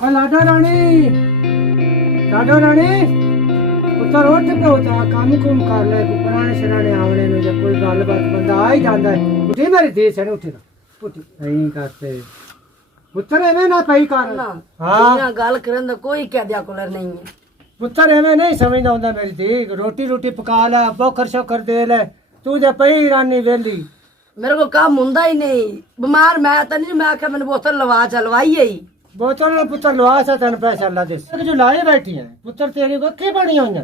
लाडो रानी, लाडो रानी, पुत्र उठ पे जा काम कुम कर ले। कोई पुराने सिराने आवले में जब कोई गलबात बंदा आ ही जाता है। उठी मेरी धी से उठेगा उठी नहीं करते पुत्र एवं ना पई कर हाँ गल करन दा कोई कहदिया कोलर नहीं है। पुत्र एवं नहीं समझदा हुंदा मेरी धी। रोटी रोटी पका ले बोखर शोखर दे ले तू जे पई रानी वेली। मेरे को काम हुंदा ही नहीं। बीमार मैं तो नहीं। मैं आख्या मैंने बोतल लवा चलवाई है ही बोतल ने पुत्र लवा सा तेन पैसा ला दे जो लाए बैठी है पुत्र तेरी अखी बनी हुई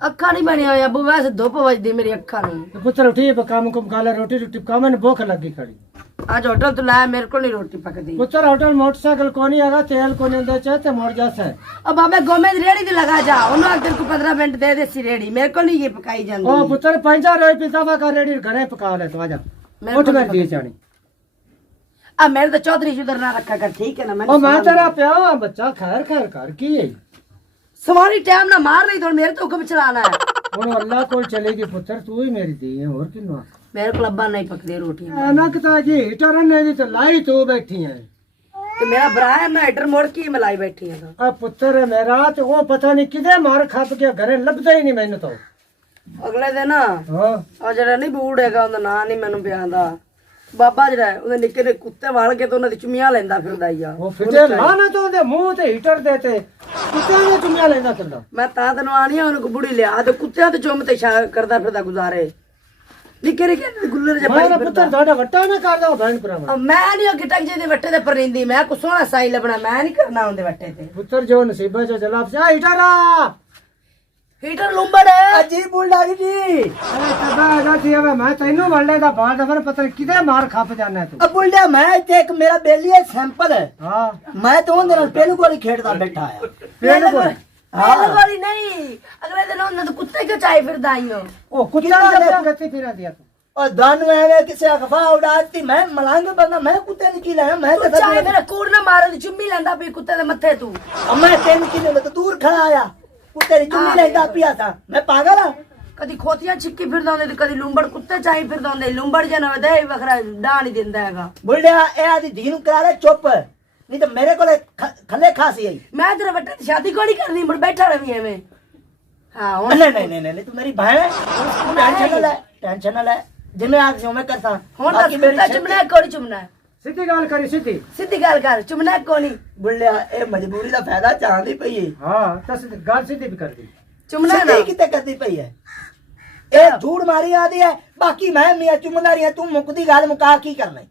अखा नहीं बनी हुई अबू वैसे धुप वजदी मेरी अखा नहीं। पुत्र उठी काम कुम खा ले रोटी रोटी पका मैंने भूख लगी खड़ी। आज होटल तो लाया मेरे को नहीं रोटी पकदी। पुत्र होटल मोटरसाइकिल कोनी आगा तेल कोनी अंदर चाहते मोड़ जाता है। अब बाबे गोमे दी रेड़ी दी लगा जा उन्होंने तेरे को 15 मिनट दे देसी रेड़ी मेरे को नहीं ये पकाई जाती। ओ पुत्र 5 रुपए पितावा का रेड़ी घरे पका ले तो आजा उठ मेरी दी जानी। अब मेरे तो चौधरी शुधर ना रखा कर ठीक है ना। ओ मैं तेरा प्यावा बच्चा खैर खैर कर की है सवारी टाइम ना मार नहीं तो मेरे तो हुक्म चलाना है। और अल्लाह को चलेगी पुत्र तू ही मेरी दी है और किन्ना मेरे को लब्बा नहीं पकदे रोटी ना कता जी हीटर ने दी तो लाई तू बैठी है तो मेरा भरा है ना हीटर मोड़ की मलाई बैठी है। अब पुत्र है मेरा तो वो पता नहीं किधे मार खप के घरे लभदा ही नहीं मैंने तो। अगले दिन हां और जरा नहीं बूढ़ हैगा ਉਹਦਾ ਨਾਂ नहीं ਮੈਨੂੰ ਪਿਆਂਦਾ ਬਾਬਾ ਜਿਹੜਾ ਉਹਦੇ ਨਿੱਕੇ ਨੇ ਕੁੱਤੇ ਵਾਲ ਕੇ ਤੇ ਉਹਨਾਂ ਦੀ ਚੁੰਮੀਆਂ ਲੈਂਦਾ ਫਿਰਦਾ ਹੀ ਆ। ਉਹ ਫਿੱਟੇ ਲਾਣਾ ਤੋਂ ਉਹਦੇ ਮੂੰਹ ਤੇ ਹੀਟਰ ਦੇ ਤੇ ਕੁੱਤਿਆਂ ਨੇ ਚੁੰਮੀਆਂ ਲੈਂਦਾ ਫਿਰਦਾ। ਮੈਂ ਤਾਂ ਤੈਨੂੰ ਆਣੀ ਆ ਉਹਨੂੰ ਕੋ ਬੁੜੀ ਲਿਆ ਤੇ ਕੁੱਤਿਆਂ ਤੇ ਚੁੰਮ ਤੇ ਕਰਦਾ ਫਿਰਦਾ ਗੁਜ਼ਾਰੇ ਨਿੱਕੇ ਨਿੱਕੇ ਗੁੱਲਰ ਜਿਹਾ ਮੇਰਾ ਪੁੱਤਰ ਤੁਹਾਡਾ ਵੱਟਾ ਨਾ ਕਰਦਾ ਭੈਣ ਭਰਾਵਾ। ਮੈਂ ਨਹੀਂ ਉਹ ਗਿਟਕ ਜੇ ਦੇ ਵੱਟੇ ਤੇ ਪਰਿੰਦੀ ਮੈਂ ਕੋ ਸੋਹਣਾ ਸਾਈ ਲੱਭਣਾ ਮੈਂ ਨਹੀਂ ਕਰਨਾ ਉਹਦੇ ਵੱਟੇ ਤੇ। ਪੁੱਤਰ ਜੋ ਨਸੀਬਾਂ ਚ ਚਲਾ ਫਸਾ ਹੀਟਰ ਆ ਹੀਟਰ ਲੰਬੜ ਹੈ अजी बुढ़ा जी अरे तबा आजा थी अब मैं तेनू वल्ले दा बाहर दफर पता नहीं किधे मार खप जाना तू। अब बुढ़ा मैं इत्थे एक मेरा बेली है सैंपल है हां मैं तो उनदे नाल पेलू गोली खेड़दा बैठा है। पेड़ को पेड़ गोली नहीं अगले दिन ਉਹਨੇ ਤਾਂ ਕੁੱਤੇ ਕਿਉਂ ਚਾਈ ਫਿਰਦਾ ਆਈਓ। ओ कुत्ता ने गति फिरा दिया तू। और दानू है किसे अखफा उड़ाती मैं मलांग बंदा मैं कुत्ते ने की लाया मैं तो ਚਾਈ ਮੇਰਾ ਕੂੜ ਨਾ ਮਾਰੇ ਦੀ ਚੁੰਮੀ ਲੈਂਦਾ ਪਈ ਕੁੱਤੇ ਦੇ ਮੱਥੇ ਤੂੰ। अब मैं 3 किलो में तो दूर खड़ा आया कुत्ते ने चुम्मी लेंदा पिया था मैं पागल हां। ਕਦੀ ਖੋਤੀਆਂ ਛਿੱਕੀ ਫਿਰਦਾ ਹੁੰਦੇ ਤੇ ਕਦੀ ਲੂੰਬੜ ਕੁੱਤੇ ਚਾਈ ਫਿਰਦਾ ਹੁੰਦੇ ਲੂੰਬੜ ਜਨਾ ਵਦੇ ਵਖਰਾ ਡਾਂ ਨਹੀਂ ਦਿੰਦਾ ਹੈਗਾ। बुढ़ा ए आदी धी नु करा ले चुप नहीं तो मेरे कोले खले खासी आई। ਮੈਂ ਤੇਰੇ ਵੱਟੇ ਤੇ ਸ਼ਾਦੀ ਕੋਈ ਨਹੀਂ ਕਰਨੀ ਮੁੜ ਬੈਠਾ ਰਵੀ ਐਵੇਂ। ਹਾਂ ਹੁਣ नहीं नहीं नहीं नहीं तू मेरी बहन है टेंशन ना ले जिम्मे आग से मैं करता ਹੁਣ ਤਾਂ ਕੁੱਤਾ ਚੁੰਮਣਾ ਕੋਈ ਚੁੰਮਣਾ सीधी गल करी सीधी। ਸਿੱਧੀ ਗੱਲ ਕਰ ਚੁੰਮਣਾ ਕੋਣੀ बुढ़ा ए मजबूरी दा फायदा चाहती पई है। हां तो सीधी गल सीधी भी कर दी। ਚੁੰਮਣਾ ਨਾ सिद्धि किते करदी पई है ए झूठ मारी आदी है बाकी मैं मियां चुमदारी है तू मुकदी गल मुका की करना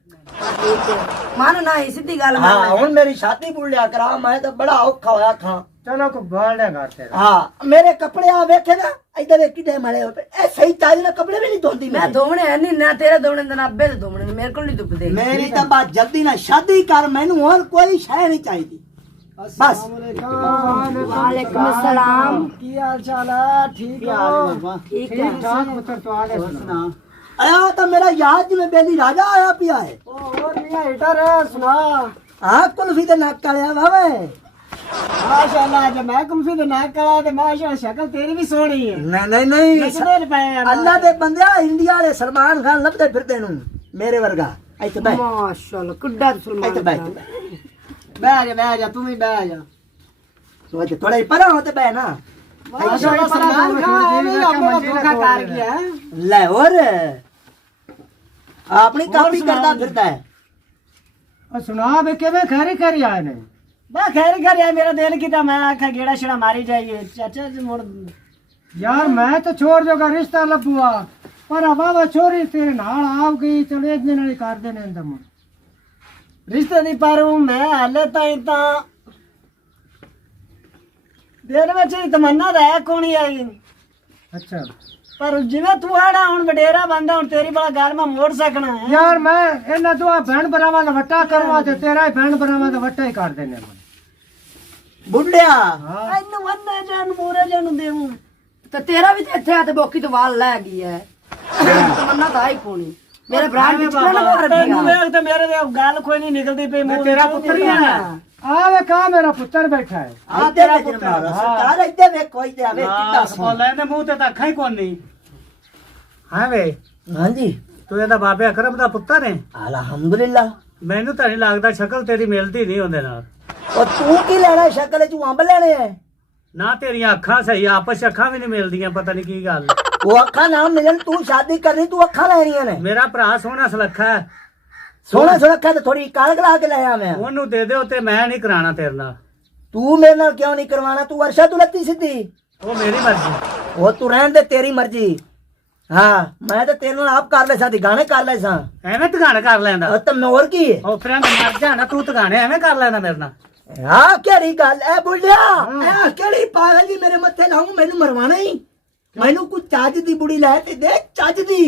ਮਾਨ ਨਾ ਹੀ ਸਿੱਧੀ ਗੱਲ हां ਮੰਨ हुन मेरी शादी बुढ़िया करा मैं तो बड़ा औखा होया खां। चलो को बाल ले घर तेरा। हां मेरे कपड़े आ वेखे ना इधर एक किडे मारे ए सही ताज ना कपड़े भी नहीं धोंदी ਮੈਂ ਧੋਣੇ ਨਹੀਂ ਨਾ ਤੇਰੇ ਧੋਣੇ ਤੇ ਨਾ ਅੱਬੇ ਦੇ ਧੋਣੇ ਨੇ ਮੇਰੇ ਕੋਲ ਨਹੀਂ ਦੁੱਪਦੇ। मेरी तो बात जल्दी ना शादी कर मैनू और कोई शय नहीं चाहिए बस। वालेकुम अस्सलाम की हाल चाल है? ठीक है ठीक है ठाक पुत्र तो आ गए सुना। आया तो मेरा याद में बेली राजा आया पिया है। और मियां हीटर है सुना। हां कुल्फी ते नाक कालिया भावे माशाल्लाह जब मैं कुल्फी दे नाक करा ते माशाल्लाह शक्ल तेरी भी सोहनी है। नहीं नहीं नहीं कितने रुपए हैं? अल्लाह दे बंदे इंडिया वाले सलमान खान लभदे फिरदे नु मेरे वर्गा इथे बैठ माशाल्लाह किड्डा सलमान इथे बैठ बह जा तू भी बह जा। तो इथे थोड़ा ही परा होते बह ना माशाल्लाह सलमान खान ने अपना धोखा कार किया है। ले और अपनी कापी करता फिरता है। और सुना बे केवे खैरी खैरी आए ने बा खैर घर यार मेरा दिल की मैं आखा गेड़ा छड़ा मारी जाइए चाचा जी मोड़ यार मैं तो छोड़ जोगा रिश्ता लबुआ पर अब छोरी तेरे नाल आ गई चलो एक दिन वाली कर देने अंदर रिश्ते नहीं पारू मैं हाले ताई ता दिल में तमन्ना तो है कौन आई अच्छा पर जिवें तू आड़ा हुन वडेरा बंदा हुन तेरी बड़ा गल में मोड़ सकना है। यार मैं इन्ना तो भैन भरावां दा वट्टा करवा ते तेरा ही भैन भरावां दा वट्टा ही कर देने बुढ़िया हां इन्नू वन्ने जान मोरे जान देऊं ਤੇ ਤੇਰਾ ਵੀ ਤੇ ਇੱਥੇ ਆ ਤੇ ਬੋਕੀ ਤੋਂ ਵਾਲ ਲੈ ਗਈ ਹੈ ਤਮੰਨਾ ਤਾਂ ਹੀ ਕੋਣੀ ਮੇਰੇ ਭਰਾ ਵਿੱਚ ਕਿਹੜਾ ਮਾਰ तैनू ਗਿਆ वेख ते मेरे दे गल कोई नहीं निकलदी पे मुंह तेरा पुत्र ही है आ वे कहां मेरा पुत्र बैठा है। आ तेरा पुत्र सरकार इधर वेख कोई ते आवे कितना सोल ਲੈਂਦੇ ਮੂੰਹ ਤੇ ਤਾਂ ਅੱਖਾਂ ਹੀ ਕੋਈ ਨਹੀਂ। हां वे हां जी ਤੂੰ ਇਹਦਾ ਬਾਬੇ ਅਕਰਮ ਦਾ ਪੁੱਤਰ ਹੈ। अल्हम्दुलिल्लाह ਮੈਨੂੰ ਤਾਂ ਨਹੀਂ ਲੱਗਦਾ ਸ਼ਕਲ ਤੇਰੀ ਮਿਲਦੀ ਨਹੀਂ ਉਹਦੇ ਨਾਲ। ਉਹ ਤੂੰ ਕੀ ਲੈਣਾ ਸ਼ਕਲ ਚ ਅੰਬ ਲੈਣੇ ਐ ਨਾ ਤੇਰੀਆਂ ਅੱਖਾਂ ਸਹੀ ਆਪਸ 'ਚ ਅੱਖਾਂ ਵੀ ਨਹੀਂ ਮਿਲਦੀਆਂ ਪਤਾ ਨਹੀਂ ਕੀ ਗੱਲ ਉਹ ਅੱਖਾਂ ਨਾ ਮਿਲਣ ਤੂੰ ਸ਼ਾਦੀ ਕਰਨੀ ਤੂੰ ਅੱਖਾਂ ਲੈਣੀਆਂ ਨੇ ਮੇਰਾ ਭਰਾ ਸੋਹਣਾ ਸੁਲੱਖਾ ਹੈ ਸੋਹਣਾ ਸੁਣਖਾ ਤੇ ਥੋੜੀ ਕਾਲਕ ਲਾ ਕੇ ਲੈ ਆਵੇਂ ਉਹਨੂੰ ਦੇ ਦਿਓ ਤੇ ਮੈਂ ਨਹੀਂ ਕਰਾਣਾ ਤੇਰੇ ਨਾਲ ਤੂੰ ਮੇਰੇ ਨਾਲ ਕਿਉਂ ਨਹੀਂ ਕਰਵਾਣਾ ਤੂੰ ਵਰਸ਼ਾ ਤੂੰ ਲੱਤੀ ਸਿੱਧੀ ਉਹ ਮੇਰੀ ਮਰਜ਼ੀ ਉਹ ਤੂੰ ਰਹਿਣ ਦੇ ਤੇਰੀ ਮਰਜ਼ੀ ਹਾਂ ਮੈਂ ਤਾਂ ਤੇਰੇ ਨਾਲ ਆਪ ਕਰ ਲੈ ਸਾਂ ਗਾਣੇ ਕਰ ਲੈ ਸਾਂ ਐਵੇਂ ਤਗਾਣ ਕਰ ਲੈਂਦਾ ਉਹ ਤਾਂ ਮੈਂ ਹੋਰ ਕੀ ਹੈ ਉਹ ਫਿਰ ਮੈਂ ਮਰ ਜਾਣਾ ਤੂੰ ਤਗਾਣੇ ਐਵੇਂ ਕਰ ਲੈਂਦਾ ਮੇਰੇ ਨਾਲ ਹਾਂ ਕਿਹੜੀ ਗੱਲ ਐ ਬੁੱਢਿਆ ਐ ਕਿਹੜੀ ਪਾਗਲ ਜੀ ਮੇਰੇ ਮੱਥੇ ਲਾਉਂ ਮੈਨੂੰ ਮਰਵਾਣਾ ਹੀ ਮੈਨੂੰ ਕੋਈ ਚੱਜ ਦੀ ਬੁੜੀ ਲੈ ਤੇ ਦੇ ਚੱਜ ਦੀ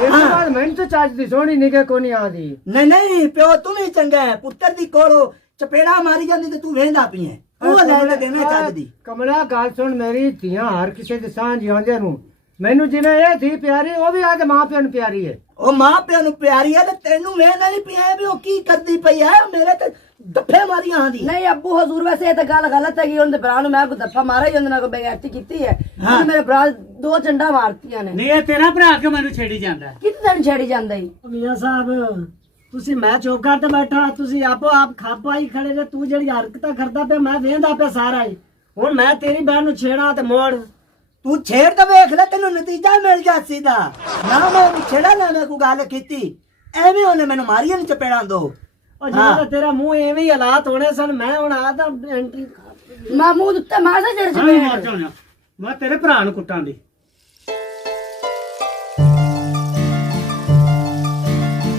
ਇਸ ਬਾਅਦ ਮੈਨੂੰ ਤਾਂ ਚੱਜ ਦੀ ਸੋਹਣੀ ਨਿਗੇ ਕੋ ਨਹੀਂ ਆਦੀ ਨਹੀਂ ਨਹੀਂ ਪਿਓ ਤੂੰ ਵੀ ਚੰਗਾ ਹੈ ਪੁੱਤਰ ਦੀ ਕੋਲੋਂ ਚਪੇੜਾ ਮਾਰੀ ਜਾਂਦੀ ਤੇ ਤੂੰ ਵੇਂਦਾ ਪਈਏ ਉਹ ਲੈ ਤੇ ਦੇਣਾ ਚੱਜ ਦੀ ਕਮਲਾ ਗੱਲ ਸੁਣ ਮੇਰੀ ਧੀਆਂ ਹਰ ਕਿਸੇ ਦੇ ਸਾਂਝ ਆਉਂਦੇ ਨੂੰ ਮੈਨੂੰ ਜਿਵੇਂ ਇਹ ਧੀ ਪਿਆਰੀ ਉਹ ਵੀ ਆਦੇ ਮਾਂ ਪਿਓ ਨੂੰ ਪਿਆਰੀ ਹੈ ਉਹ ਮਾਂ ਪਿਓ ਨੂੰ ਪਿਆਰੀ ਹੈ ਤੇ ਤੈਨੂੰ ਵੇਂਦਾ ਨਹੀਂ ਪਿਆ ਵੀ ਉਹ ਕੀ ਕਰਦੀ ਪਈ ਹੈ ਮੇਰੇ ਤੇ ਦੱਫੇ ਮਾਰੀਆਂ ਆਂਦੀ ਨਹੀਂ ਅੱਬੂ ਹਜ਼ੂਰ ਵੈਸੇ ਇਹ ਤਾਂ ਗੱਲ ਗਲਤ ਹੈਗੀ ਉਹਦੇ ਭਰਾ ਨੂੰ ਮੈਂ ਕੋਈ ਦੱਫਾ ਮਾਰਿਆ ਹੀ ਉਹਦੇ ਨਾਲ ਕੋਈ ਬੇਇੱਜ਼ਤੀ ਕੀਤੀ ਹੈ ਉਹਨੇ ਮੇਰੇ ਭਰਾ 2 ਚੰਡਾ ਮਾਰਤੀਆਂ ਨੇ ਨਹੀਂ ਇਹ ਤੇਰਾ ਭਰਾ ਕਿਉਂ ਮੈਨੂੰ ਛੇੜੀ ਜਾਂਦਾ ਕਿਤੇ ਦਿਨ ਛੇੜੀ ਜਾਂਦਾ ਹੀ ਮੀਆਂ ਸਾਹਿਬ ਤੁਸੀਂ ਮੈਂ ਚੁੱਪ ਕਰਕੇ ਬੈਠਾ ਤੁਸੀਂ ਆਪੋ ਆਪ ਖਾਪਾਈ ਖੜੇ ਜੇ ਤੂੰ ਜਿਹੜੀ ਹਰਕਤਾਂ ਕਰਦਾ ਪਿਆ ਮੈਂ ਵੇਂਦਾ ਪਿਆ ਸਾਰਾ ਹੀ ਹੁਣ ਮੈਂ ਤੇਰੀ ਬਹਿਨ ਨੂੰ ਛੇੜਾ ਤੇ ਮੋੜ ਤੂੰ ਛੇੜ ਤਾਂ ਵੇਖ ਲੈ ਤੈਨੂੰ ਨਤੀਜਾ ਮਿਲ ਜਾ ਸੀਦਾ ਨਾ ਮੈਂ ਛੇੜਾ ਨਾ ਮੈਂ ਕੋਈ ਗੱਲ ਕੀਤੀ ਐਵੇਂ ਉਹਨੇ ਮੈਨੂੰ ਮਾਰੀਆਂ ਨੀ ਚਪੇੜਾਂ ਦੋ ਉਹ ਜਿਹੜਾ ਤੇਰਾ ਮੂੰਹ ਐਵੇਂ ਹੀ ਹਾਲਾਤ ਹੋਣੇ ਸਨ ਮੈਂ ਹੁਣ ਆ ਤਾਂ ਐਂਟਰੀ ਮਾਮੂਦ ਉੱਤੇ ਮਾਰਦਾ ਤੇਰੇ ਹਾਂ ਚ ਮਰ ਜਾਣਾ ਮੈਂ ਤੇਰੇ ਭਰਾ ਨੂੰ ਕੁੱਟਾਂ ਦੀ